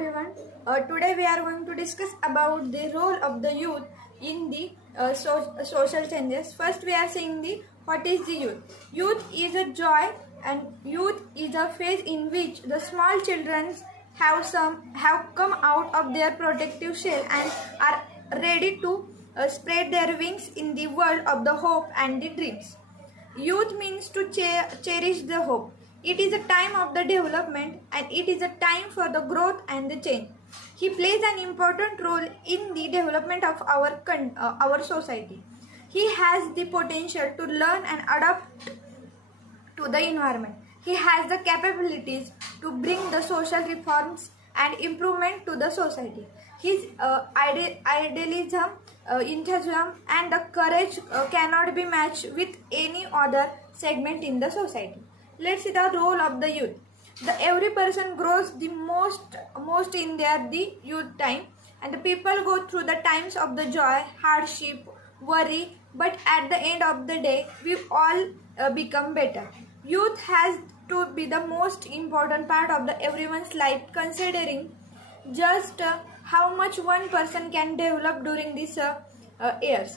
everyone. Today we are going to discuss about the role of the youth in the social changes. First, we are seeing the what is the youth. Youth is a joy, and youth is a phase in which the small children have come out of their protective shell and are ready to spread their wings in the world of the hope and the dreams. Youth means to cherish the hope. It is a time of the development, and it is a time for the growth and the change. He plays an important role in the development of our society. He has the potential to learn and adapt to the environment. He has the capabilities to bring the social reforms and improvement to the society. His idealism, enthusiasm, and the courage cannot be matched with any other segment in the society. Let's see the role of the youth. Every person grows the most in the youth time, and the people go through the times of the joy, hardship, worry, but at the end of the day, we all become better. Youth has to be the most important part of everyone's life, considering just how much one person can develop during these years.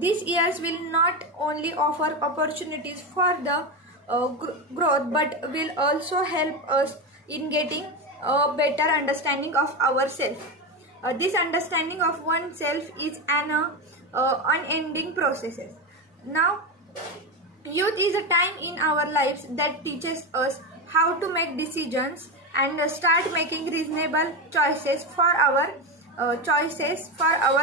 These years will not only offer opportunities for the growth, but will also help us in getting a better understanding of ourselves. This understanding of oneself is an unending process. Now, youth is a time in our lives that teaches us how to make decisions and start making reasonable choices for our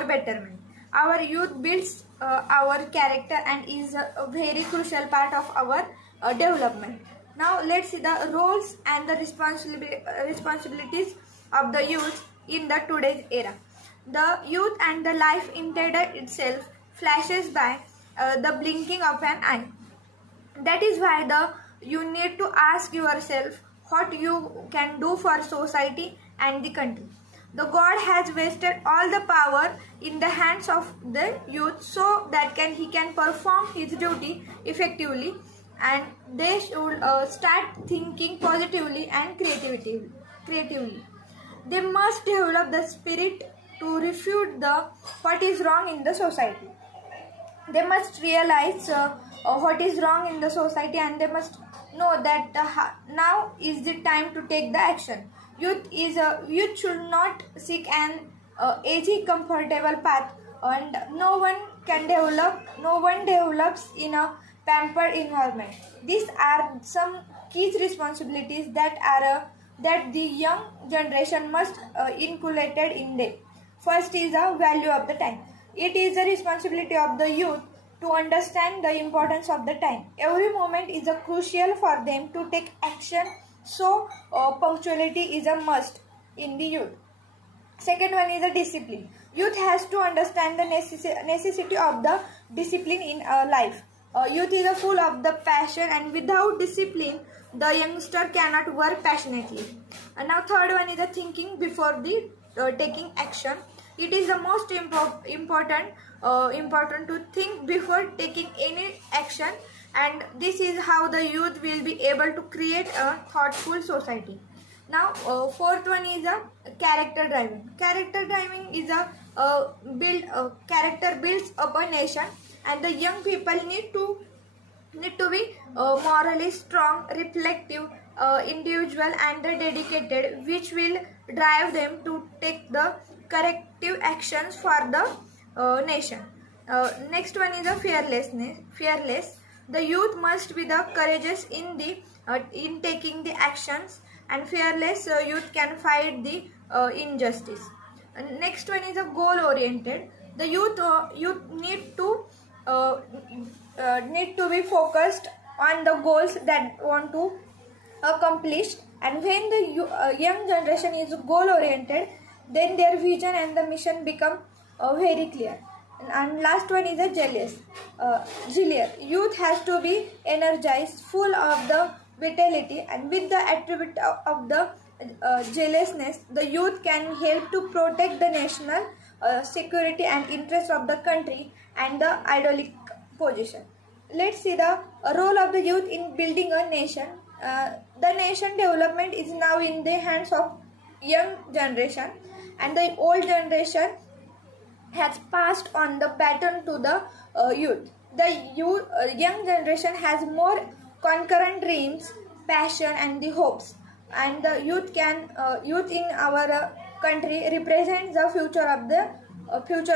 betterment. Our youth builds our character and is a very crucial part of our development. Now let's see the roles and the responsibilities of the youth in the today's era. The youth and the life intended itself flashes by the blinking of an eye. That is why you need to ask yourself what you can do for society and the country. The God has vested all the power in the hands of the youth so that he can perform his duty effectively, and they should start thinking positively and creatively. They must develop the spirit to refute what is wrong in the society. They must realize what is wrong in the society, and they must know that now is the time to take the action. Youth should not seek an easy, comfortable path, and no one develops in a pampered environment. These are some key responsibilities that the young generation must inculcated in them. First is the value of the time. It is the responsibility of the youth to understand the importance of the time. Every moment is crucial for them to take action, so punctuality is a must in the youth. Second one is the discipline. Youth has to understand the necessity of the discipline in life. Youth is full of the passion, and without discipline, the youngster cannot work passionately. And now third one is the thinking before the taking action. It is the most important to think before taking any action, and this is how the youth will be able to create a thoughtful society. Now, fourth one is a character driving. Character driving is character builds up a nation, and the young people need to be morally strong, reflective, individual, and dedicated, which will drive them to take the corrective actions for the nation. Next one is a fearless. The youth must be the courageous in taking the actions, and fearless youth can fight the injustice. Next one is a goal oriented. The youth need to be focused on the goals that want to accomplish, and when the young generation is goal oriented, then their vision and the mission become very clear. And last one is a zealous. Youth has to be energized, full of the vitality, and with the attribute of the zealousness, the youth can help to protect the national security and interest of the country and the idyllic position. Let's see the role of the youth in building a nation. The nation development is now in the hands of young generation, and the old generation has passed on the baton to the youth. The young generation has more concurrent dreams, passion, and the hopes, and the youth in our country represents the future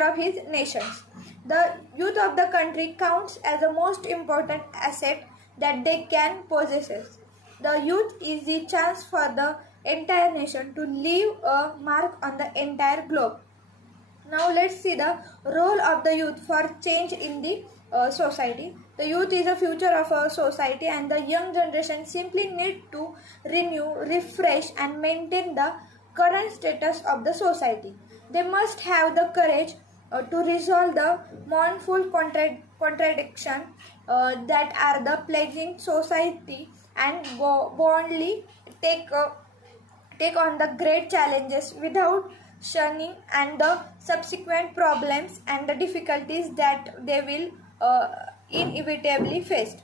of his nations. The youth of the country counts as the most important asset that they can possess. The youth is the chance for the entire nation to leave a mark on the entire globe. Now let's see the role of the youth for change in the society. The youth is the future of a society, and the young generation simply need to renew, refresh, and maintain the current status of the society. They must have the courage to resolve the mournful contradiction that are the plaguing society, and boldly take take on the great challenges without shunning and the subsequent problems and the difficulties that they will inevitably face.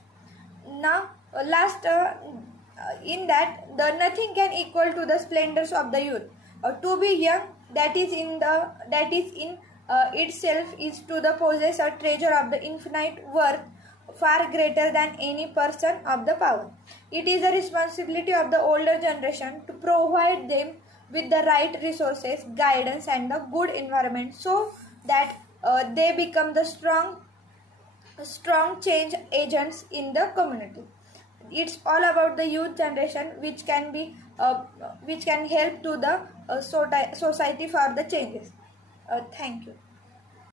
Now in that the nothing can equal to the splendors of the youth. To be young, that is in itself is to the possess a treasure of the infinite worth, far greater than any person of the power. It is the responsibility of the older generation to provide them with the right resources, guidance, and the good environment, so that they become the strong change agents in the community. It's all about the youth generation, which can help to the society for the changes. Thank you.